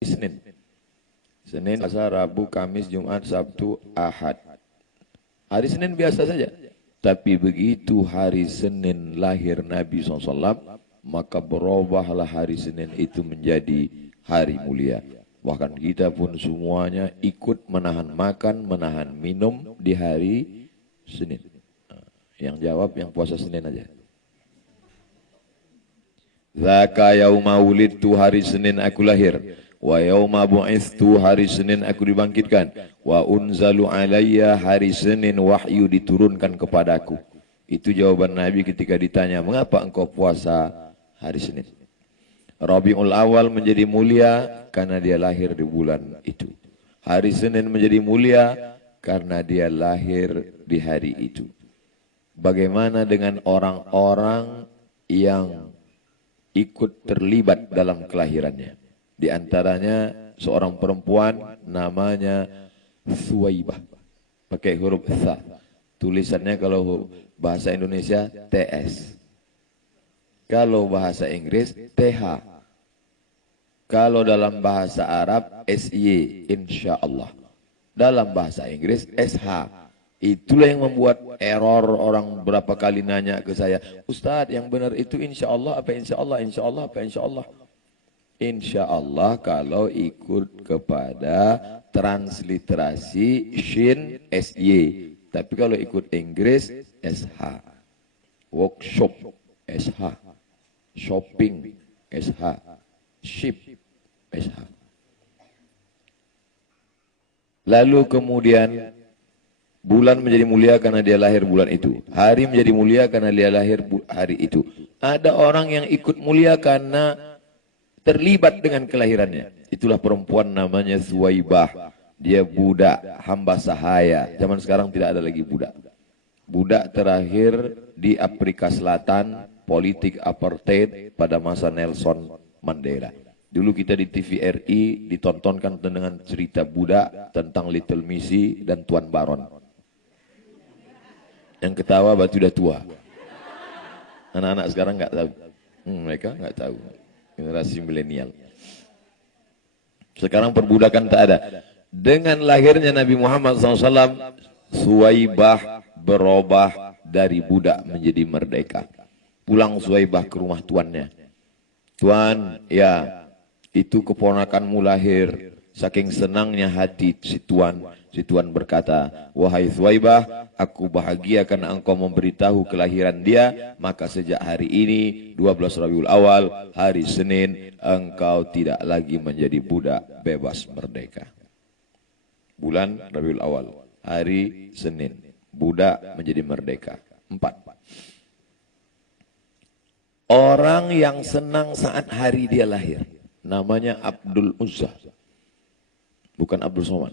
Senin. Senin, Selasa, Rabu, Kamis, Jumat, Sabtu, Ahad. Hari Senin biasa saja. Tapi begitu hari Senin lahir Nabi SAW, maka berubahlah hari Senin itu menjadi hari mulia. Bahkan kita pun semuanya ikut menahan makan, menahan minum di hari Senin. Yang jawab yang puasa Senin aja. Zaka yauma wulidtu, hari Senin aku lahir. Wa yauma bu'ithtu, hari Senin aku dibangkitkan. Wa unzalu alayya, hari Senin wahyu diturunkan kepadaku. Itu jawaban Nabi ketika ditanya, mengapa engkau puasa hari Senin? Rabiul Awal menjadi mulia karena dia lahir di bulan itu. Hari Senin menjadi mulia karena dia lahir di hari itu. Bagaimana dengan orang-orang yang ikut terlibat dalam kelahirannya? Di antaranya seorang perempuan namanya Suwaibah, pakai huruf Tha. Tulisannya kalau bahasa Indonesia TS. Kalau bahasa Inggris TH. Kalau dalam bahasa Arab SY, insya Allah. Dalam bahasa Inggris SH. Itulah yang membuat error. Orang berapa kali nanya ke saya, Ustadz yang benar itu insya Allah apa insya Allah, insya Allah apa insya Allah. Insya Allah kalau ikut kepada transliterasi Shin SY. Tapi kalau ikut Inggris SH. Workshop SH. Shopping SH. Ship SH. Lalu kemudian bulan menjadi mulia karena dia lahir bulan itu. Hari menjadi mulia karena dia lahir hari itu. Ada orang yang ikut mulia karena terlibat dengan kelahirannya. Itulah perempuan namanya Suwaibah. Dia budak, hamba sahaya. Zaman sekarang tidak ada lagi budak. Budak terakhir di Afrika Selatan, politik apartheid pada masa Nelson Mandela. Dulu kita di TVRI ditontonkan dengan cerita budak tentang Little Missy dan Tuan Baron. Yang ketawa batu udah tua. Anak-anak sekarang nggak tahu. Mereka nggak tahu. Generasi milenial. Sekarang perbudakan tak ada. Dengan lahirnya Nabi Muhammad SAW, Suwaibah berubah dari budak menjadi merdeka. Pulang Suwaibah ke rumah tuannya. Tuan, ya, itu keponakanmu lahir. Saking senangnya hati si Tuan berkata, wahai Suwaibah, aku bahagia karena engkau memberitahu kelahiran dia, maka sejak hari ini, 12 Rabiul Awal, hari Senin, engkau tidak lagi menjadi budak, bebas merdeka. Bulan Rabiul Awal, hari Senin, budak menjadi merdeka. 4. Orang yang senang saat hari dia lahir, namanya Abdul Uzza. Bukan Abdul Somad.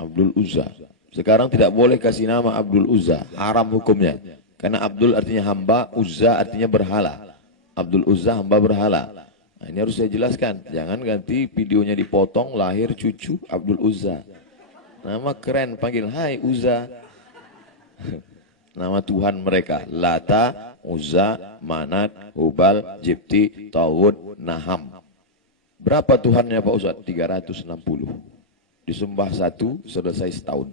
Abdul Uzza. Sekarang tidak boleh kasih nama Abdul Uzza. Haram hukumnya. Karena Abdul artinya hamba, Uzza artinya berhala. Abdul Uzza hamba berhala. Nah, ini harus saya jelaskan. Jangan ganti videonya dipotong, lahir cucu Abdul Uzza. Nama keren, panggil, hai Uzza. Nama Tuhan mereka. Lata, Uzza, Manat, Hubal, Jibti, Tawud, Naham. Berapa Tuhannya Pak Ustadz? 360. Disembah satu, selesai setahun.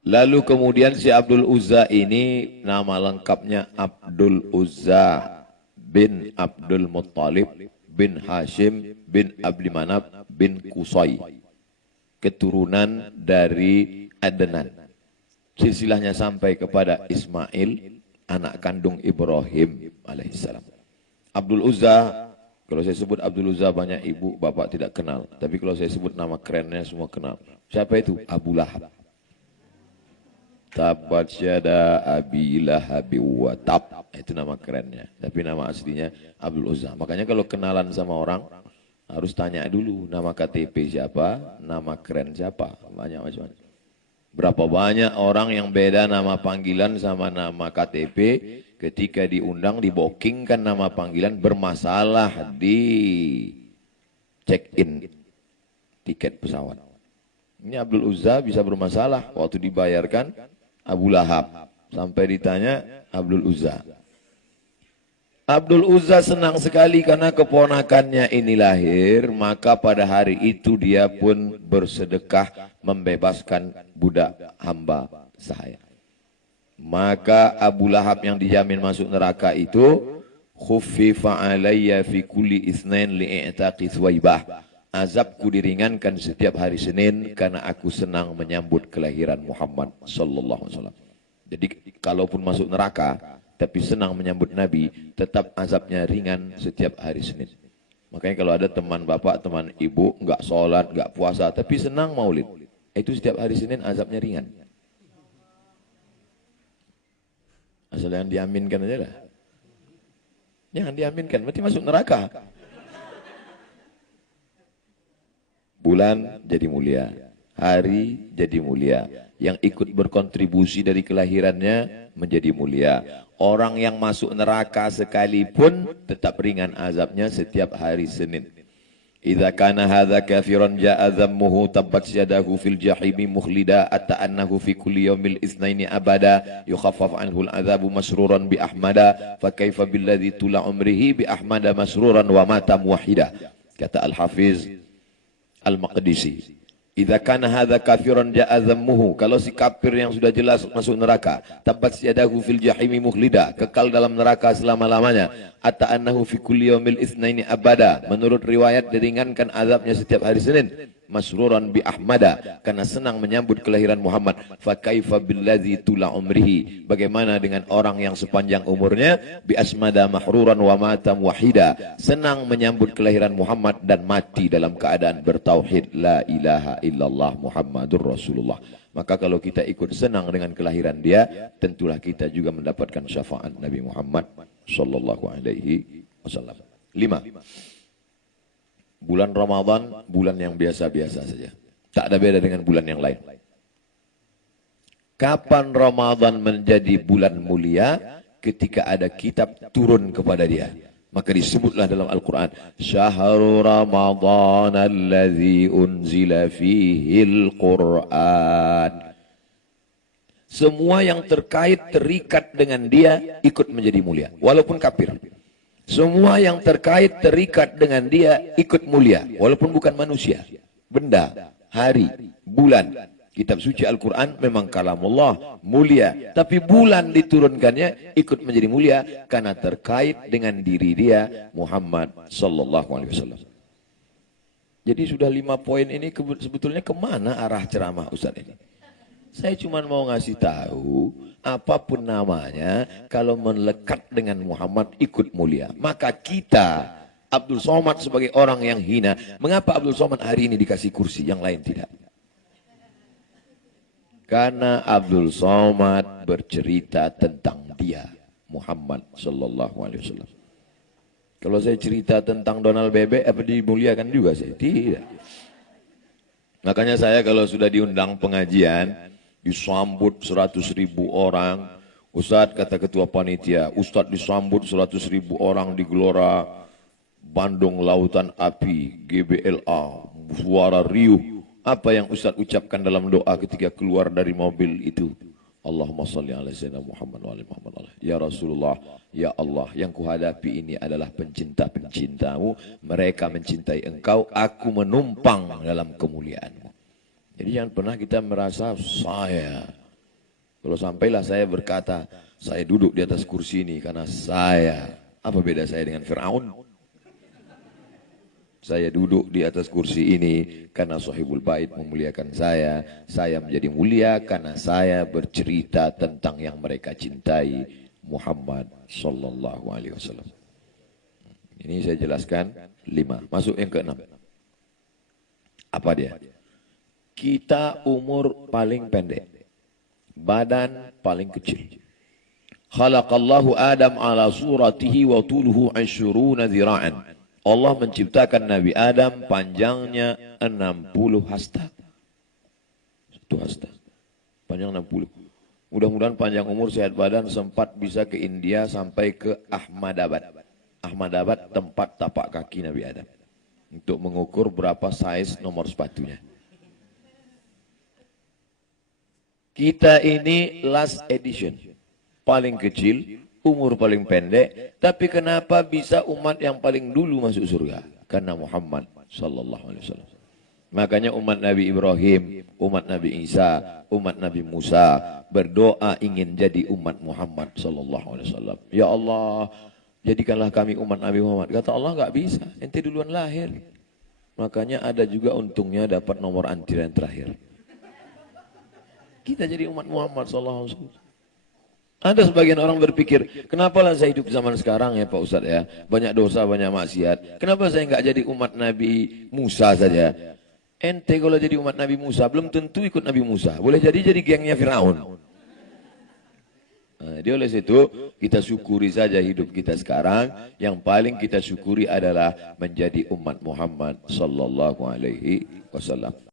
Lalu kemudian si Abdul Uzza ini nama lengkapnya Abdul Uzza bin Abdul Muttalib bin Hashim bin Abdi Manaf bin Qusay. Keturunan dari Adnan. Silsilahnya sampai kepada Ismail, anak kandung Ibrahim alaihissalam. Abdul Uzza, kalau saya sebut Abdul Uzza banyak ibu bapak tidak kenal. Tapi kalau saya sebut nama kerennya semua kenal. Siapa itu? Abu Lahab. Tabat syada Abi Lahab wa tab. Itu nama kerennya. Tapi nama aslinya Abdul Uzza. Makanya kalau kenalan sama orang harus tanya dulu nama KTP siapa, nama keren siapa. Banyak macam-macam. Berapa banyak orang yang beda nama panggilan sama nama KTP. Ketika diundang, dibokingkan nama panggilan, bermasalah di check-in tiket pesawat. Ini Abdul Uzza bisa bermasalah waktu dibayarkan Abu Lahab. Sampai ditanya Abdul Uzza. Abdul Uzza senang sekali karena keponakannya ini lahir, maka pada hari itu dia pun bersedekah membebaskan budak hamba sahaya. Maka Abu Lahab yang dijamin masuk neraka itu, khuffifa alayya fi kulli itsnain li'itaqi Thuwaibah. Azabku diringankan setiap hari Senin karena aku senang menyambut kelahiran Muhammad sallallahu alaihi wasallam. Jadi kalaupun masuk neraka tapi senang menyambut Nabi, tetap azabnya ringan setiap hari Senin. Makanya kalau ada teman bapak, teman ibu, enggak sholat, enggak puasa, tapi senang maulid, itu setiap hari Senin azabnya ringan. Asal yang diaminkan aja lah. Jangan diaminkan, berarti masuk neraka. Bulan jadi mulia, hari jadi mulia. Yang ikut berkontribusi dari kelahirannya menjadi mulia. Orang yang masuk neraka sekalipun tetap ringan azabnya setiap hari Senin. Idza kana hadza kafiran jaa dhammuhu tabbat yadahu fil jahimi mukhlida atta annahu fi kulli yaumil itsnaini abada yukhaffaf anhu al-'adzabu masruran bi ahmada fa kaifa billadzi tula umrihi bi ahmada masruran wa mata muwahhida. Kata Al-Hafiz Al-Maqdisi, idza kana hadza kafiran jaa dhammuhu, kalau si kafir yang sudah jelas masuk neraka, tabbat yadahu fil jahimi mukhlida, kekal dalam neraka selama-lamanya, atta annahu fi kulli yaumil itsnaini abada, menurut riwayat diringankan azabnya setiap hari Senin, masruran bi ahmada, karena senang menyambut kelahiran Muhammad. Fa kaifa billadzi tula umrihi, bagaimana dengan orang yang sepanjang umurnya bi asmada mahruran wa mata muwahhida, senang menyambut kelahiran Muhammad dan mati dalam keadaan bertauhid la ilaha illallah Muhammadur Rasulullah. Maka kalau kita ikut senang dengan kelahiran dia, tentulah kita juga mendapatkan syafaat Nabi Muhammad sallallahu alaihi wasallam. 5. Bulan Ramadan, bulan yang biasa-biasa saja. Tak ada beda dengan bulan yang lain. Kapan Ramadan menjadi bulan mulia? Ketika ada kitab turun kepada dia. Maka disebutlah dalam Al-Quran, Syahrul Ramadan alladzi unzila fihil Quran. Semua yang terkait, terikat dengan dia, ikut menjadi mulia. Walaupun kafir. Semua yang terkait, terikat dengan dia, ikut mulia. Walaupun bukan manusia. Benda, hari, bulan. Kitab suci Al-Quran memang kalamullah, mulia. Tapi bulan diturunkannya, ikut menjadi mulia. Karena terkait dengan diri dia, Muhammad sallallahu alaihi wasallam. Jadi sudah 5 poin ini sebetulnya kemana arah ceramah Ustaz ini? Saya cuma mau ngasih tahu, apapun namanya, kalau melekat dengan Muhammad ikut mulia. Maka kita, Abdul Somad sebagai orang yang hina, mengapa Abdul Somad hari ini dikasih kursi, yang lain tidak? Karena Abdul Somad bercerita tentang dia, Muhammad sallallahu alaihi wasallam. Kalau saya cerita tentang Donald Bebek, apa dimuliakan juga saya? Tidak. Makanya saya kalau sudah diundang pengajian, disambut 100.000 orang. Ustadz, kata ketua panitia, Ustadz disambut 100.000 orang di Gelora Bandung Lautan Api, GBLA, suara riuh. Apa yang Ustadz ucapkan dalam doa ketika keluar dari mobil itu? Allahumma salli ala sayyidina Muhammad wa ala Muhammad. Ya Rasulullah, ya Allah, yang kuhadapi ini adalah pencinta-pencintamu. Mereka mencintai engkau, aku menumpang dalam kemuliaanmu. Jadi jangan pernah kita merasa saya. Kalau sampailah saya berkata, saya duduk di atas kursi ini karena saya. Apa beda saya dengan Fir'aun? Saya duduk di atas kursi ini karena Sahibul Bait memuliakan saya. Saya menjadi mulia karena saya bercerita tentang yang mereka cintai, Muhammad sallallahu alaihi wasallam. Ini saya jelaskan 5. Masuk yang ke-6. Apa dia? Kita umur paling pendek, badan paling kecil. Khalaqallahu Adam ala suratihi wa tuluhu 20 dhira'an. Allah menciptakan Nabi Adam, panjangnya 60 hasta. 1 hasta. Panjang 60. Mudah-mudahan panjang umur, sehat badan, sempat bisa ke India sampai ke Ahmadabad. Ahmadabad tempat tapak kaki Nabi Adam. Untuk mengukur berapa size nomor sepatunya. Kita ini last edition, paling kecil, umur paling pendek, tapi kenapa bisa umat yang paling dulu masuk surga? Karena Muhammad sallallahu alaihi wasallam. Makanya umat Nabi Ibrahim, umat Nabi Isa, umat Nabi Musa berdoa ingin jadi umat Muhammad sallallahu alaihi wasallam. Ya Allah, jadikanlah kami umat Nabi Muhammad. Kata Allah, enggak bisa, ente duluan lahir. Makanya ada juga untungnya dapat nomor antrian terakhir. Kita jadi umat Muhammad sallallahu alaihi wasallam. Ada sebagian orang berpikir, kenapalah saya hidup zaman sekarang ya Pak Ustadz ya, banyak dosa, banyak maksiat. Kenapa saya enggak jadi umat Nabi Musa saja? Ente kalau jadi umat Nabi Musa, belum tentu ikut Nabi Musa. Boleh jadi gengnya Firaun. Nah, oleh situ, kita syukuri saja hidup kita sekarang. Yang paling kita syukuri adalah menjadi umat Muhammad sallallahu alaihi wasallam.